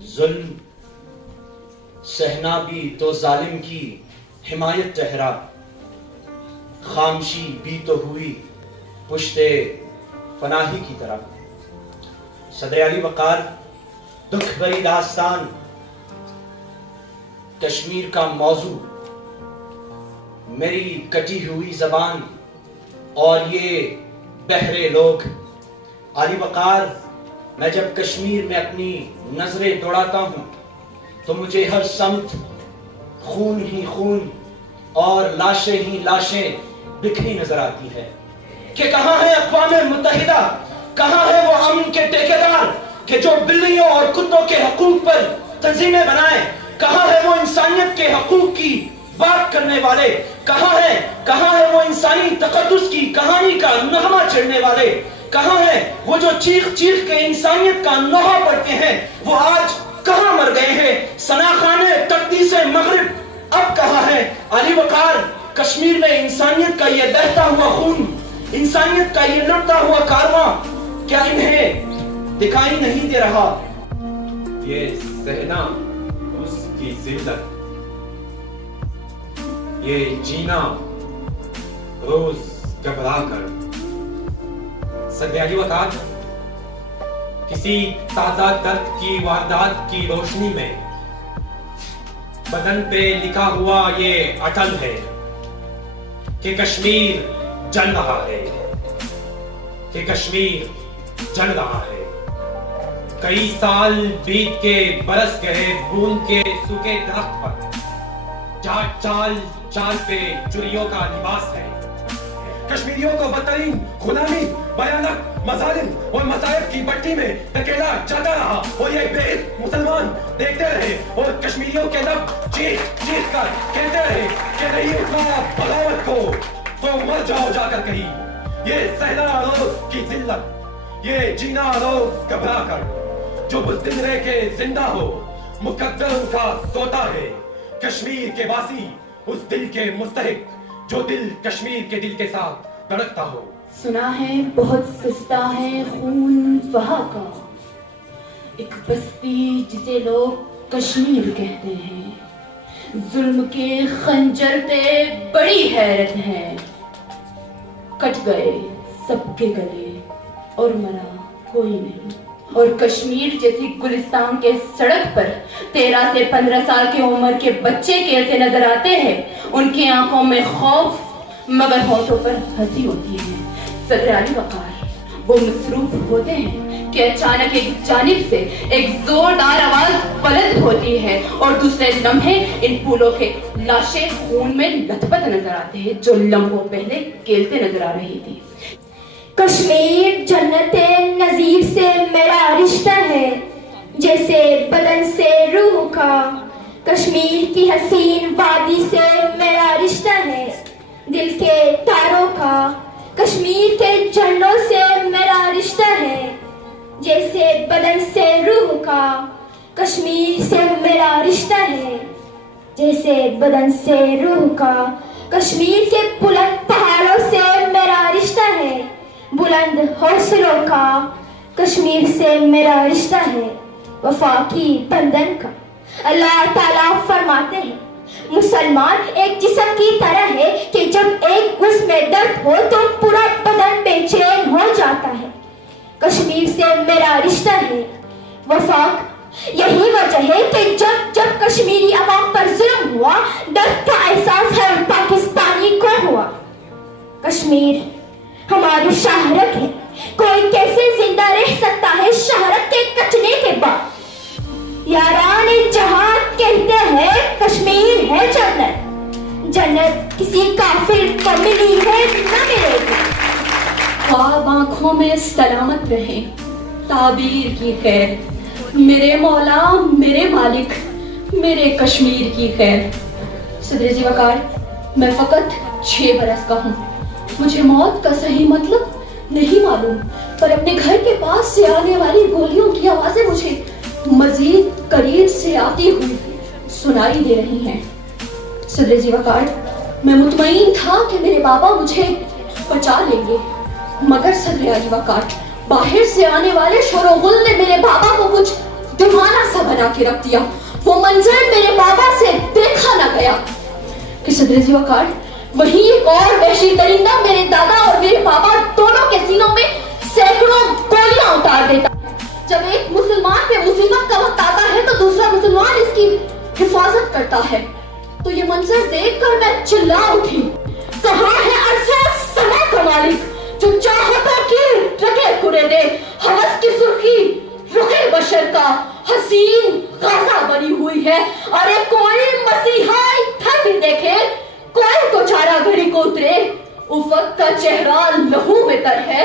ظلم سہنا بھی تو ظالم کی حمایت ٹھہرا، خاموشی بھی تو ہوئی پشتے پناہی کی طرح۔ صدر علی وقار، دکھ بھری داستان کشمیر کا موضوع، میری کٹی ہوئی زبان اور یہ بہرے لوگ۔ علی وقار، میں جب کشمیر میں اپنی نظریں دوڑاتا ہوں تو مجھے ہر سمت خون ہی خون اور لاشیں ہی لاشیں بکھری نظر آتی ہے کہ کہاں ہے اقوام متحدہ، کہاں ہے وہ امن کے ٹھیکیدار کہ جو بلیوں اور کتوں کے حقوق پر تنظیمیں بنائیں، کہاں ہے وہ انسانیت کے حقوق کی بات کرنے والے، کہاں ہے وہ انسانی تقدس کی کہانی کا نغمہ چڑھنے والے، کہاں ہے وہ جو چیخ چیخ کے انسانیت کا نوحہ پڑھتے ہیں، وہ آج کہاں مر گئے ہیں؟ سناخانے تقدیس مغرب اب کہاں ہے؟ علی وقار، کشمیر میں انسانیت کا یہ بہتا ہوا خون، انسانیت کا یہ لڑتا ہوا کارواں، کیا انہیں دکھائی نہیں دے رہا؟ یہ سہنا اس کی ذلت، یہ جینا روز گھبرا کر۔ صدر علی وقار، کسی تازہ درد کی واردات کی روشنی میں بدن پہ لکھا ہوا یہ اٹل ہے کہ کشمیر جل رہا ہے، کہ کشمیر جل رہا ہے۔ کئی سال بیت کے برس گئے بوند کے سوکھے درخت پر، جاٹ چال چال پہ چڑیوں کا لباس ہے۔ کشمیریوں کو بدترین غلامی، بھیانک مظالم اور مصائب کی بٹی میں دھکیلا جاتا رہا اور یہ بے عزت مسلمان دیکھتے رہے اور کشمیریوں کے لب چیخ چیخ کر کہتے رہے کہ نہیں اٹھنا بغاوت کو تو مر جاؤ جا کر کہیں۔ یہ سہنا روز کی ذلت، یہ جینا روز گھبرا کر، جو بزدل رہ کے زندہ ہو مقدر ان کا سوتا ہے۔ کشمیر کے واسی، اس دل کے مستحق جو دل کشمیر کے دل کے ساتھ دھڑکتا ہو۔ سنا ہے بہت سستا ہے خون وہاں کا، ایک بستی جسے لوگ کشمیر کہتے ہیں، ظلم کے خنجر پہ بڑی حیرت ہے، کٹ گئے سب کے گلے اور مرا کوئی نہیں، اور کشمیر جیسی گلستان کے سڑک پر 13 سے 15 سال کی عمر کے بچے کھیلتے نظر آتے ہیں، ان کی آنکھوں میں خوف مگر ہونٹوں پر ہنسی ہوتی ہے۔ صدر علی وقار، وہ مصروف ہوتے ہیں کہ اچانک ایک جانب سے ایک زوردار آواز بلند ہوتی ہے اور دوسرے لمحے ان پھولوں کے لاشیں خون میں لت پت نظر آتے ہیں جو لمحوں پہلے کھیلتے نظر آ رہی تھی۔ کشمیر جنت نظیر سے میرا رشتہ ہے، جیسے بدن سے روح کا، کشمیر کی حسین وادی سے میرا رشتہ ہے، دل کے تاروں کا، کشمیر کے جھنڈوں سے میرا رشتہ ہے، جیسے بدن سے روح کا، کشمیر سے میرا رشتہ ہے، جیسے بدن سے روح کا، کشمیر کے بلند پہاڑوں سے میرا رشتہ ہے، بلند حوصلوں کا، کشمیر سے میرا رشتہ ہے، وفا کی بندھن کا۔ اللہ تعالیٰ فرماتے ہیں مسلمان ایک جسم کی طرح ہے کہ جب ایک اس میں درد ہو تو پورا بدن بے چین ہو جاتا ہے۔ کشمیر سے میرا رشتہ ہے، وفاق، یہی وجہ ہے کہ جب جب کشمیری عوام پر ظلم ہوا، درد کا احساس ہر پاکستانی کو ہوا۔ کشمیر ہماری شہرت ہے، کوئی کیسے زندہ رہ سکتا ہے شہرت کے کٹنے کے بعد؟ یاران جہاں کہتے ہیں کشمیر ہے جنت، جنت کسی کافر کو ملی ہے نہ ملے گی۔ خواب آنکھوں میں سلامت رہے، تعبیر کی خیر، میرے مولا میرے مالک میرے کشمیر کی خیر۔ صدر جی وقار، میں فقط 6 برس کا ہوں، مجھے موت کا صحیح مطلب نہیں معلوم، پر اپنے گھر کے پاس سے آنے والی گولیوں کی آوازیں مجھے مزید قریب سے آتی ہوئی سنائی دے رہی ہیں۔ صدر جی وقار، میں مطمئن تھا کہ میرے بابا مجھے بچا لیں گے، مگر صدر علی وقار، باہر سے آنے والے شور و غل نے میرے بابا کو کچھ دیوانہ سا بنا کے رکھ دیا. وہ منظر میرے بابا سے دیکھا نہ گیا کہ صدر ذوالفقار وہیں ایک اور وحشی درندہ میرے دادا اور میرے بابا دونوں کے سینوں میں سینکڑوں گولیاں اتار دیتا. جب ایک مسلمان پہ مصیبت کا وقت آتا ہے تو دوسرا مسلمان اس کی حفاظت کرتا ہے. تو یہ منظر دیکھ کر میں چلا اٹھی, کہاں ہے عرصہ سما کا مالک جو چاہتوں کی رگیں کھرے دے, ہوس کی سرخی رخ بشر کا حسین غازہ بنی ہوئی ہے. ارے کوئی مسیحا ادھر بھی دیکھے, کوئی تو چارہ گھڑی کو اترے. افق کا چہرہ لہو میں تر ہے,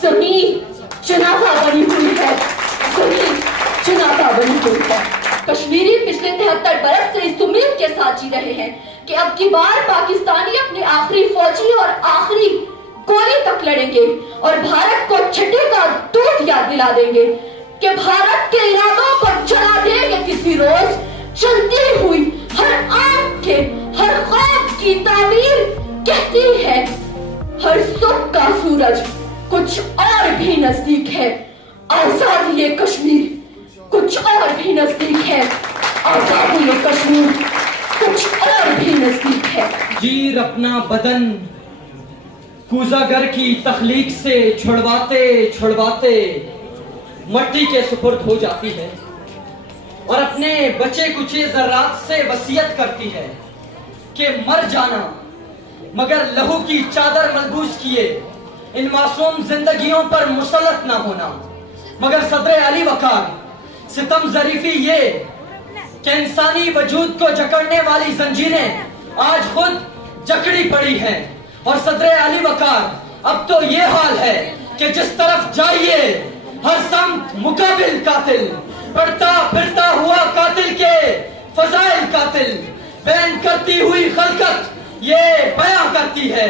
زمین جنازہ بنی ہوئی ہے, زمین جنازہ بنی ہوئی ہے. کشمیری پچھلے 73 برس سے اس امید کے ساتھ جی رہے ہیں کہ اب کی بار پاکستانی اپنے آخری فوجی اور آخری گولی تک لڑیں گے اور بھارت کو چھٹے کا دودھ یاد دلا دیں گے کہ بھارت کے ارادوں کو جلا دیں گے کسی روز. چلتی ہوئی ہر آنکھ کے ہر خواب کی تعبیر کہتی ہے ہر صبح کا سورج کچھ اور بھی نزدیک ہے. آزادی کشمیر کچھ اور بھی نزدیک ہے, آزادی کشمیر کچھ اور بھی نزدیک ہے. گیر اپنا بدن کوزہ گر کی تخلیق سے چھڑواتے چھڑواتے مٹی کے سپرد ہو جاتی ہے اور اپنے بچے کچے ذرات سے وصیت کرتی ہے کہ مر جانا مگر لہو کی چادر ملبوس کیے ان معصوم زندگیوں پر مسلط نہ ہونا. مگر صدر علی وقار ستم ظریفی یہ کہ انسانی وجود کو جکڑنے والی زنجیریں آج خود جکڑی پڑی ہیں اور صدر علی وقار اب تو یہ حال ہے کہ جس طرف جائیے ہر سمت مقابل قاتل, بڑھتا پھرتا ہوا قاتل کے فضائل قاتل, بین کرتی ہوئی خلقت یہ بیاں کرتی ہے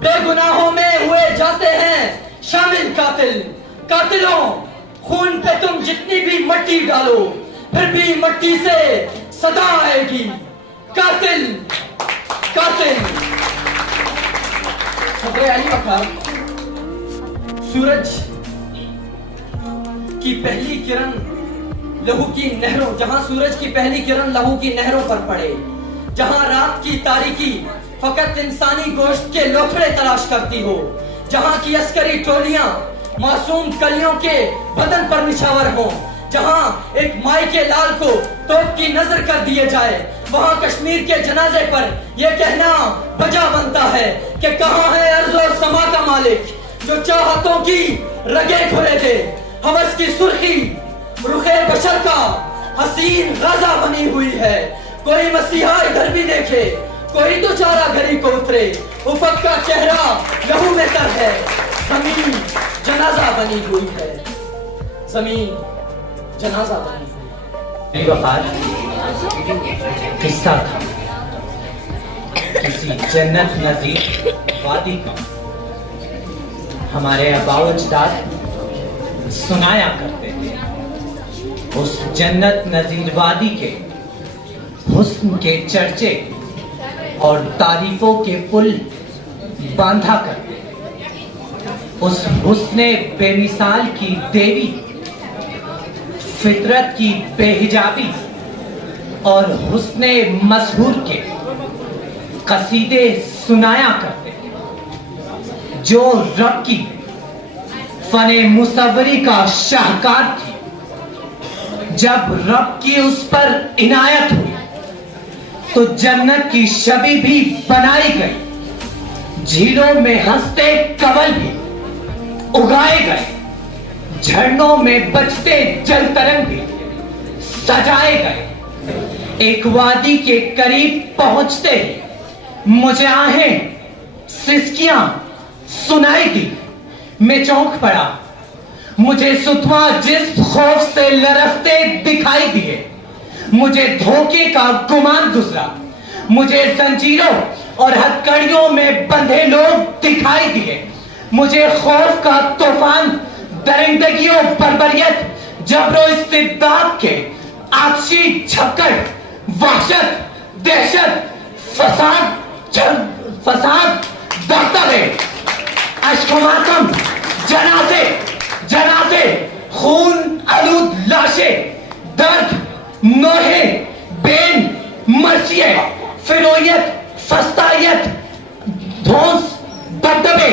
بے گناہوں میں ہوئے جاتے ہیں شامل قاتل. قاتلوں خون پہ تم جتنی بھی مٹی ڈالو پھر بھی مٹی سے صدا آئے گی قاتل قاتل. صدر علی وقار سورج کی پہلی کرن لہو کی نہروں, جہاں سورج کی پہلی کرن لہو کی نہروں پر پڑے, جہاں رات کی تاریکی فقط انسانی گوشت کے لوکھڑے تلاش کرتی ہو, جہاں کی عسکری ٹولیاں معصوم کلیوں کے بدن پر نچھاور ہوں, جہاں ایک مائی کے لال کو توپ کی نظر کر دیے جائے, وہاں کشمیر کے جنازے پر یہ کہنا بجا بنتا ہے کہ کہاں ہے ارض و سما کا مالک جو چاہتوں کی رگیں کھرے دے. ہوس کی سرخی رخ بشر کا حسین غازہ بنی ہوئی ہے. کوئی مسیحا ادھر بھی دیکھے, کوئی تو چارہ گھڑی کو اترے. افق کا چہرہ لہو میں تر ہے, زمین جنازہ بنی ہوئی ہے, زمین جنازہ بنی ہوئی. علی وقار قصہ تھا کسی جنت نظیر وادی کا. ہمارے آباء و اجداد سنایا کرتے تھے اس جنت نظیر وادی کے حسن کے چرچے اور تعریفوں کے پل باندھا کرتے. اس حسن بے مثال کی دیوی, فطرت کی بے حجابی اور حسن مسحور کے قصیدے سنایا کرتے جو رب کی فن مصوری کا شاہکار تھی. جب رب کی اس پر عنایت ہوئی تو جنت کی شبی بھی بنائی گئی, جھیلوں میں ہنستے کنول بھی اگائے گئے, جھرنوں میں بجتے جل ترنگ بھی سجائے گئے. ایک وادی کے قریب پہنچتے ہی مجھے آہیں سسکیاں سنائی دی. میں چونک پڑا, مجھے ستواں جسم خوف سے لرزتے دکھائی دیے. مجھے دھوکے کا گمان گزرا, مجھے زنجیروں اور ہتھکڑیوں میں بندھے لوگ دکھائی دیے. مجھے خوف کا طوفان, درندگی و بربریت, جبر و استبداد کے آتشی جھکڑ, وحشت, دہشت, فساد بڑھتا ہے. اشک و ماتم, جنازے, خون آلود لاشیں, نوحے بین مرثیے فرویت فستائیت دھونس دبدبے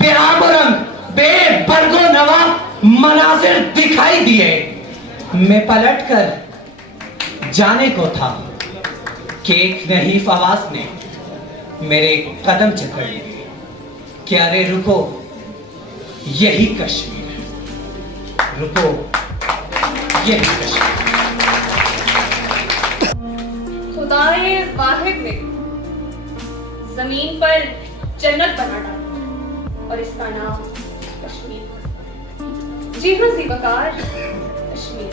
بے آب و رنگ بے برگ و نوا مناظر دکھائی دیے. میں پلٹ کر جانے کو تھا کہ ایک نحیف آواز نے میرے قدم جکڑ لیے کہ ارے رکو یہی کشمیر ہے, رکو یہی کشمیر. خدائے واحد نے زمین پر جنت بنا ڈالا اور اس کا نام کشمیر. جی ہاں زیبکار, کشمیر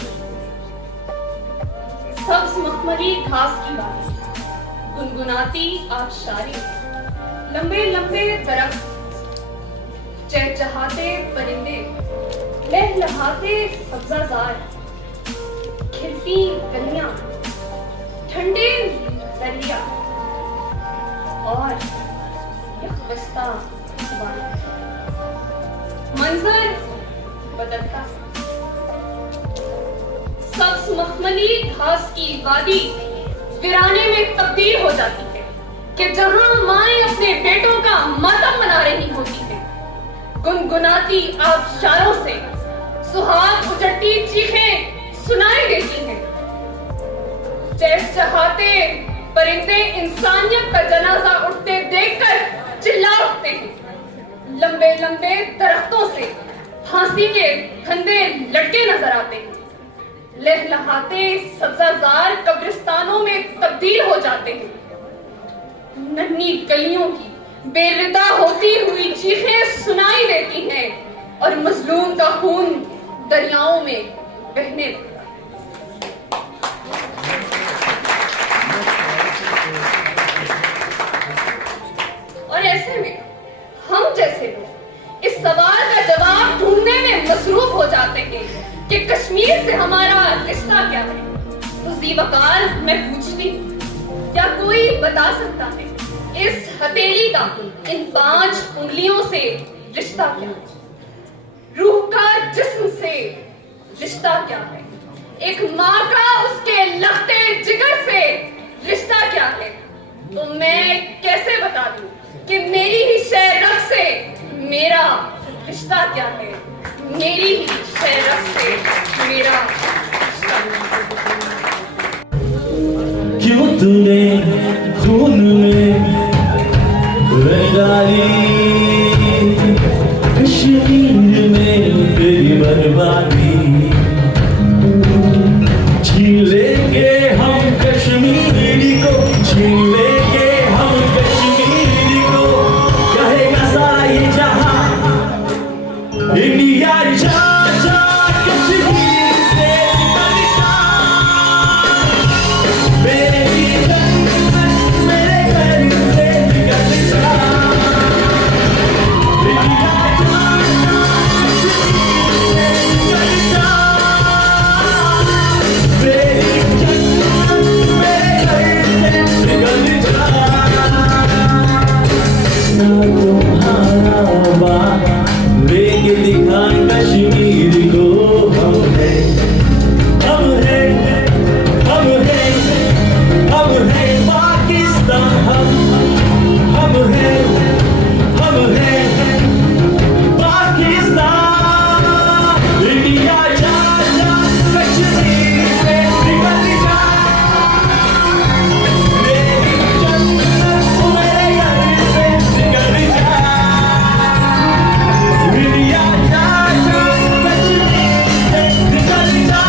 سبز مخملی گھاس کی وادی, گنگناتی آبشاری, لمبے لمبے درخت, چہچہاتے پرندے, لہلہاتے سبزہ زار, کھلتی گلیاں, ٹھنڈے دریا اور یکبستہ زبان. منظر بدلتا, سبز مخملی گھاس کی وادی ویرانے میں تبدیل ہو جاتی ہے کہ جہاں مائیں اپنے بیٹوں کا ماتم منا رہی ہوتی ہیں, گنگناتی آبشاروں سے سہاگ اجڑتی چیخیں سنائی دیتی ہیں. چہچہاتے پرندے انسانیت کا جنازہ اٹھتے دیکھ کر چلا اٹھتے ہیں. لمبے لمبے درختوں سے پھانسی کے پھندے لٹکے نظر آتے ہیں. لہلہاتے سبزہ زار قبرستانوں میں تبدیل ہو جاتے ہیں. ننھی گلیوں کی بے ردا ہوتی ہوئی چیخیں سنائی دیتی ہیں اور مظلوم کا خون دریاؤں میں بہنے لگتا ہے. اور ایسے میں ہم جیسے لوگ اس سوال کا جواب ڈھونڈنے میں مصروف ہو جاتے ہیں کہ کشمیر سے ہمارا رشتہ کیا ہے. تو زیبکار میں پوچھتی ہوں, کیا کوئی بتا سکتا ہے اس ہتھیلی کا ان 5 انگلیوں سے رشتہ کیا ہے؟ روح کا جسم سے رشتہ کیا ہے؟ ایک ماں کا اس کے لختے جگر سے رشتہ کیا ہے؟ تو میں کیسے بتا دوں کہ میری ہی شہ رگ سے میرا رشتہ کیا ہے؟ میری ہی شہ رگ سے میرا رشتہ کیوں تو نے خون میں ڈالی کشمیر میں تیری بربادی. چھین لیں گے ہم کشمیری کو, چھین لیں گے ہم کشمیری کو, کہے گا سارا یہ جہاں انڈیا جا جا کشمیر سے نکل جا. میری جنت میرے گھر سے نکل جا. انڈیا جا جا کشمیر سے نکل جا. میری جنت میرے گھر سے نکل جا. نہ تمہارا بابا لے کے دکھائیں کشمیر کو. ہم ہیں ہم ہیں ہم ہیں ہم ہیں پاکستان. ہم ہیں ہم ہیں پاکستان. انڈیا جا جا کشمیر سے نکل جا. میری جنت میرے گھر سے نکل جا. انڈیا جا جا کشمیر سے نکل جا.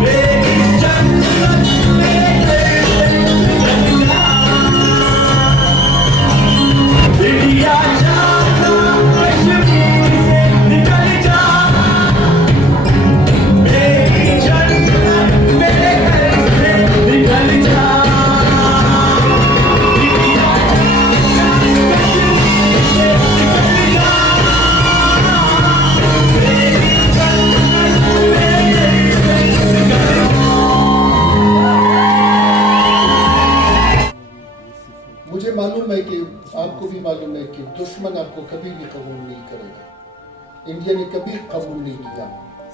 میری جنت میرے گھر سے نکل جا. انڈیا جا جا کشمیر سے نکل جا. میری جنت میرے گھر سے نکل جا. انڈیا جا جا کشمیر سے نکل جا. میری جنت میرے گھر سے نکل جا. مجھے معلوم ہے کہ آپ کو بھی معلوم ہے کہ دشمن آپ کو کبھی بھی قبول نہیں کرے گا. انڈیا نے کبھی قبول نہیں کیا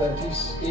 35A